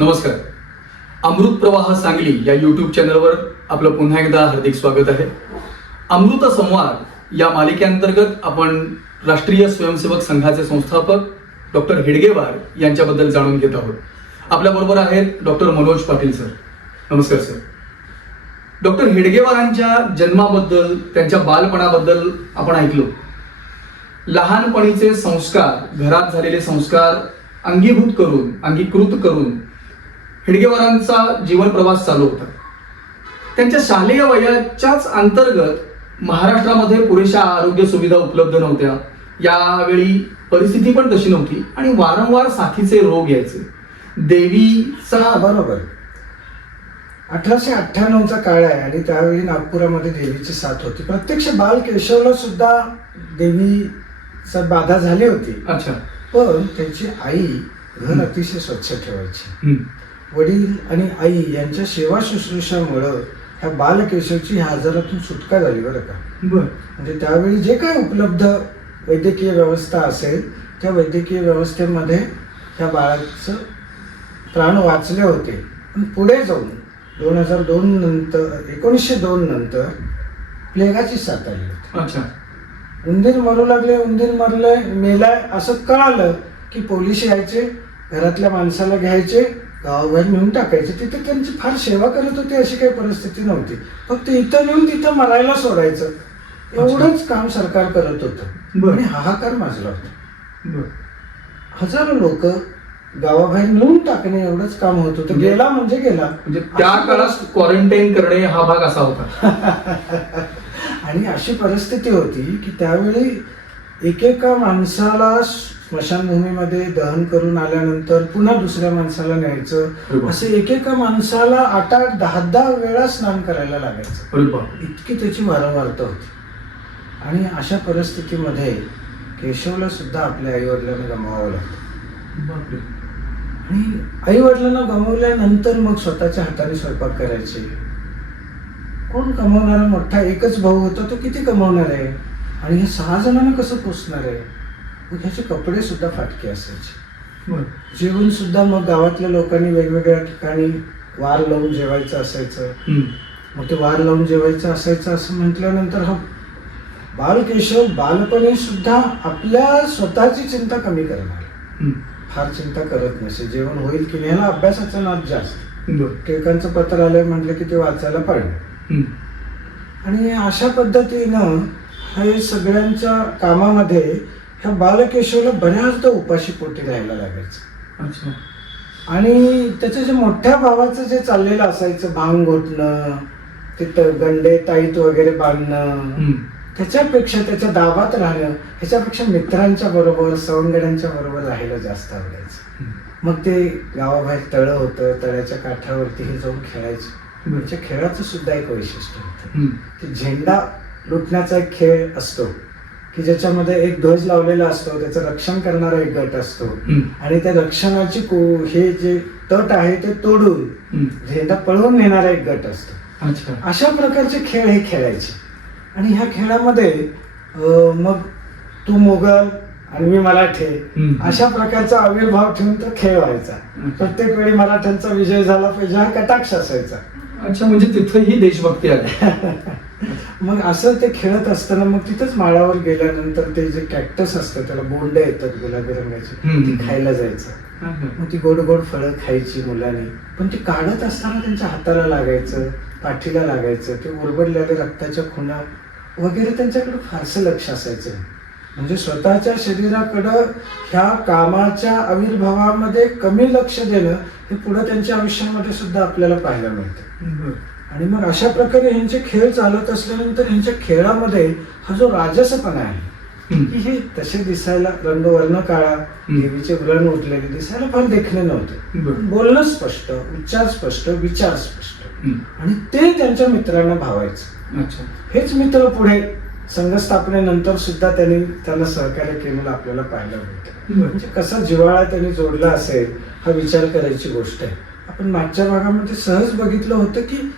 नमस्कार. अमृत प्रवाह सांगली या यूट्यूब चॅनलवर आपलं पुन्हा एकदा हार्दिक स्वागत आहे. अमृत संवाद या मालिकेअंतर्गत आपण राष्ट्रीय स्वयंसेवक संघाचे संस्थापक डॉक्टर हेडगेवार यांच्याबद्दल जाणून घेत आहोत. आपल्याबरोबर आहेत डॉक्टर मनोज पाटील सर. नमस्कार सर. डॉक्टर हेडगेवारांच्या जन्माबद्दल, त्यांच्या बालपणाबद्दल आपण ऐकलो. लहानपणीचे संस्कार, घरात झालेले संस्कार अंगीकृत करून हेडगेवारांचा जीवन प्रवास चालू होता. त्यांच्या शालेय वयाच्याच अंतर्गत महाराष्ट्रामध्ये पुरेशा आरोग्य सुविधा उपलब्ध नव्हत्या. यावेळी परिस्थिती पण तशी नव्हती आणि वारंवार साथीचे रोग यायचे. देवीचा बरोबर 1898चा काळ आहे आणि त्यावेळी नागपुरामध्ये देवीची साथ होती. प्रत्यक्ष बाल केशवला सुद्धा देवीचा बाधा झाली होती. अच्छा. पण त्याची आई घर अतिशय स्वच्छ ठेवायची. वडील आणि आई यांच्या सेवा शुश्रूषामुळं ह्या बालकेशवची ह्या आजारातून सुटका झाली बरं का. म्हणजे त्यावेळी जे काही उपलब्ध वैद्यकीय व्यवस्था असेल त्या वैद्यकीय व्यवस्थेमध्ये ह्या बाळाचं प्राण वाचले होते. पण पुढे जाऊन 1902 नंतर प्लेगाची साथ आली होती. अच्छा. उंदीर मरू लागले, उंदीर मरले, मेलाय असं कळालं की पोलीस यायचे, घरातल्या माणसाला घ्यायचे, गावाबाहेर नेऊन टाकायचे. तिथे त्यांची फार सेवा करत होती. अशी काही परिस्थिती नव्हती. फक्त इथं नेऊन तिथं मरायला सोडायचं एवढंच काम सरकार करत होतं. आणि हाहाकार माजला होता. हजारो लोक गावाबाहेर नेऊन टाकणे एवढंच काम होत होतं. गेला म्हणजे गेला. म्हणजे त्या काळात क्वारंटाईन करणे हा भाग असा होता. आणि अशी परिस्थिती होती की त्यावेळी एकेका माणसाला स्मशानभूमीमध्ये दहन करून आल्यानंतर पुन्हा दुसऱ्या माणसाला न्यायचं. असे एकेका माणसाला 8-8, 10-10 वेळा स्नान करायला लागायचं. इतकी त्याची वारंवारता होती. आणि अशा परिस्थितीमध्ये केशवला सुद्धा आपल्या आईवडिलांना गमावावं लागतं. आणि आईवडिलांना गमावल्यानंतर मग स्वतःच्या हाताने स्वयंपाक करायचे. कोण कमवणारा? मोठा एकच भाऊ होता, तो किती कमवणार आहे? आणि हे 6 जणांना कसं पोचणार आहे? मग ह्याचे कपडे सुद्धा फाटके असायचे. जेवण सुद्धा मग गावातल्या लोकांनी वेगवेगळ्या ठिकाणी वार लावून जेवायचं असायचं. मग ते वार लावून जेवायचं असायचं असं म्हटल्यानंतर हा बालकेशव बालपणी सुद्धा आपल्या स्वतःची चिंता कमी करणार, फार चिंता करत नसे. जेवण होईल की नाही, ह्याला अभ्यासाचा नाद जास्त. टिळकांचं पत्र आलंय म्हटलं की ते वाचायला पाहिजे. आणि अशा पद्धतीनं हे सगळ्यांच्या कामामध्ये ह्या बालकेशवला बऱ्याचदा उपाशी पोटी राहायला लागायचं. आणि त्याच्या जे मोठ्या भावाचं जे चाललेलं असायचं, भांग घोटणं, तिथं गंडे ताईत वगैरे बांधणं, त्याच्यापेक्षा त्याच्या दाबात राहणं, ह्याच्यापेक्षा मित्रांच्या बरोबर, सवंगड्यांच्या बरोबर राहायला जास्त आवडायचं. मग ते गावाबाहेर तळं होतं, तळ्याच्या काठावरती हे जाऊन खेळायचे. म्हणजे खेळाचं सुद्धा एक वैशिष्ट्य होतं की झेंडा लुटण्याचा एक खेळ असतो की ज्याच्यामध्ये एक ध्वज लावलेला असतो, त्याचं रक्षण करणारा एक गट असतो आणि त्या रक्षणाची हे जे तट आहे ते तोडून झेंडा पळवून नेणारा एक गट असतो. अशा प्रकारचे खेळ हे खेळायचे. आणि ह्या खेळामध्ये मग तू मोगल आणि मी मराठे अशा प्रकारचा आविर्भाव ठेवून तो खेळ व्हायचा. प्रत्येक वेळी मराठ्यांचा विजय झाला पाहिजे हा कटाक्ष असायचा. अच्छा. म्हणजे तिथंही देशभक्ती आली. मग असं ते खेळत असताना मग तिथंच माळावर गेल्यानंतर ते जे कॅक्टस असतं त्याला बोंड येतात गुलाबी रंगाची, ती खायला जायचं. मग ती गोड गोड फळं खायची मुलांनी. पण ती काढत असताना त्यांच्या हाताला लागायचं, पाठीला लागायचं. ते ओरबडलेल्या रक्ताच्या खुणा वगैरे त्यांच्याकडे फारसं लक्ष असायचं. म्हणजे स्वतःच्या शरीराकडं ह्या कामाच्या आविर्भावामध्ये कमी लक्ष देणं हे पुढे त्यांच्या आयुष्यामध्ये सुद्धा आपल्याला पाहायला मिळतं. आणि मग अशा प्रकारे ह्यांचे खेळ चालत असल्यानंतर ह्यांच्या खेळामध्ये हा जो राजसपणा आहे की हे तसे दिसायला रंगवर्ण काळा, देवीचे व्रण उठलेले दिसायला फार देखणे नव्हते. बोलणं स्पष्ट, उच्चार स्पष्ट, विचार स्पष्ट. आणि ते त्यांच्या मित्रांना भावायचं. हेच मित्र पुढे संघस्थापनेनंतर सुद्धा त्यांना सहकार्य केलेलं आपल्याला पाहायला मिळतं. म्हणजे कसा जिव्हाळा त्यांनी जोडला असेल हा विचार करायची गोष्ट आहे. आपण मागच्या भागामध्ये सहज बघितलं होतं की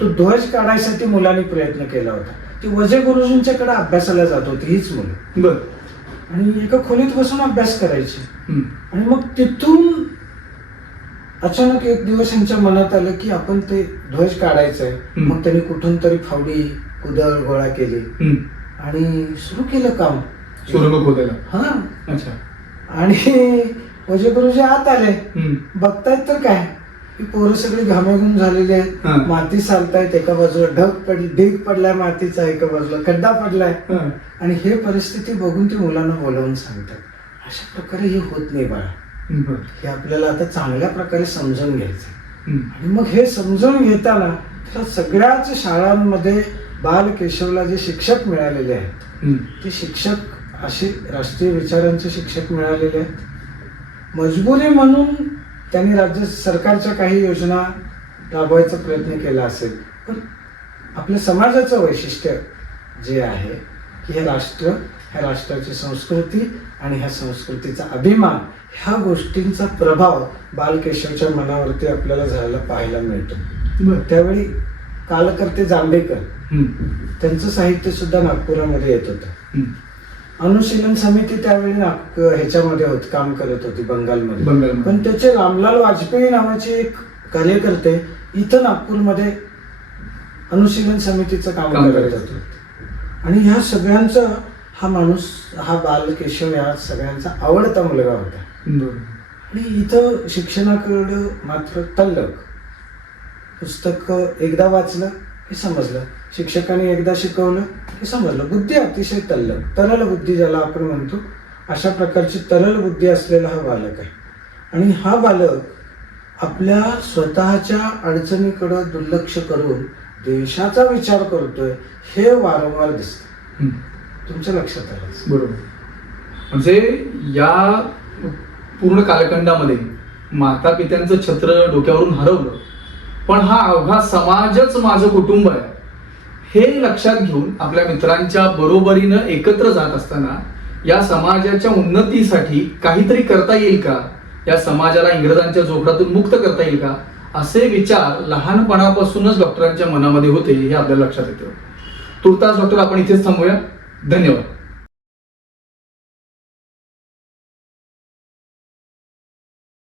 तो ध्वज काढायसाठी मुलांनी प्रयत्न केला होता. ती वजे गुरुजींच्याकडे अभ्यासाला जात होती हीच मुलं. आणि एका खोलीत बसून अभ्यास करायची. आणि मग तिथून अचानक एक दिवस यांच्या मनात आलं की आपण ते ध्वज काढायचंय. मग त्यांनी कुठून तरी फावडी कुदळ गोळा केली आणि सुरू केलं काम. सुरुंग खोदायला. हा. अच्छा. आणि वजे गुरुजी आत आले. बघतायत तर काय की पोरं सगळी घामाघूम झालेली आहेत. माती चालतायत, एका बाजूला ढीग पडलाय मातीचा, एका बाजूला खड्डा पडलाय. आणि हे परिस्थिती बघून ते मुलांना बोलावून सांगतात, अशा प्रकारे हे होत नाही बाळा, हे आपल्याला आता चांगल्या प्रकारे समजून घ्यायचं. आणि मग हे समजून घेताना त्याला सगळ्याच शाळांमध्ये बालकेशवला जे शिक्षक मिळालेले आहेत ते शिक्षक असे राष्ट्रीय विचारांचे शिक्षक मिळालेले आहेत. मजबुरी म्हणून त्यांनी राज्य सरकारच्या काही योजना राबवायचा प्रयत्न केला असेल, पण आपल्या समाजाचं वैशिष्ट्य जे आहे की हे राष्ट्र, ह्या राष्ट्राची संस्कृती आणि ह्या संस्कृतीचा अभिमान, ह्या गोष्टींचा प्रभाव बालकेशवच्या मनावरती आपल्याला झालेला पाहायला मिळतो. त्यावेळी कालकर्ते जांभेकर त्यांचं साहित्य सुद्धा नागपुरामध्ये येत होतं. अनुशीलन समिती त्यावेळी ह्याच्यामध्ये काम करत होती बंगालमध्ये. पण त्याचे रामलाल वाजपेयी नावाचे एक कार्यकर्ते इथं नागपूरमध्ये अनुशीलन समितीचं काम करत होते. आणि ह्या सगळ्यांचा हा माणूस, हा बालकेशव या सगळ्यांचा आवडता मुलगा होता. आणि इथं शिक्षणाकडं मात्र तल्लक. पुस्तक एकदा वाचलं की समजलं, शिक्षकांनी एकदा शिकवलं की समजलं. बुद्धी अतिशय तल्लक, तरल बुद्धी ज्याला आपण म्हणतो, अशा प्रकारची तरल बुद्धी असलेला हा बालक आहे. आणि हा बालक आपल्या स्वतःच्या अडचणीकडं दुर्लक्ष करून देशाचा विचार करतोय हे वारंवार दिसतं. तुमच्या लक्षात आलं बरोबर. म्हणजे या पूर्ण कालखंडामध्ये माता पित्यांचं छत्र डोक्यावरून हरवलं, पण हा अवघा समाजच माझं कुटुंब आहे हे लक्षात घेऊन आपल्या मित्रांच्या बरोबरीनं एकत्र जात असताना या समाजाच्या उन्नतीसाठी काहीतरी करता येईल का, या समाजाला इंग्रजांच्या जोखडातून मुक्त करता येईल का, असे विचार लहानपणापासूनच डॉक्टरांच्या मनामध्ये होते हे आपल्याला लक्षात येतं. तुर्तास डॉक्टर आपण इथेच थांबूया. धन्यवाद.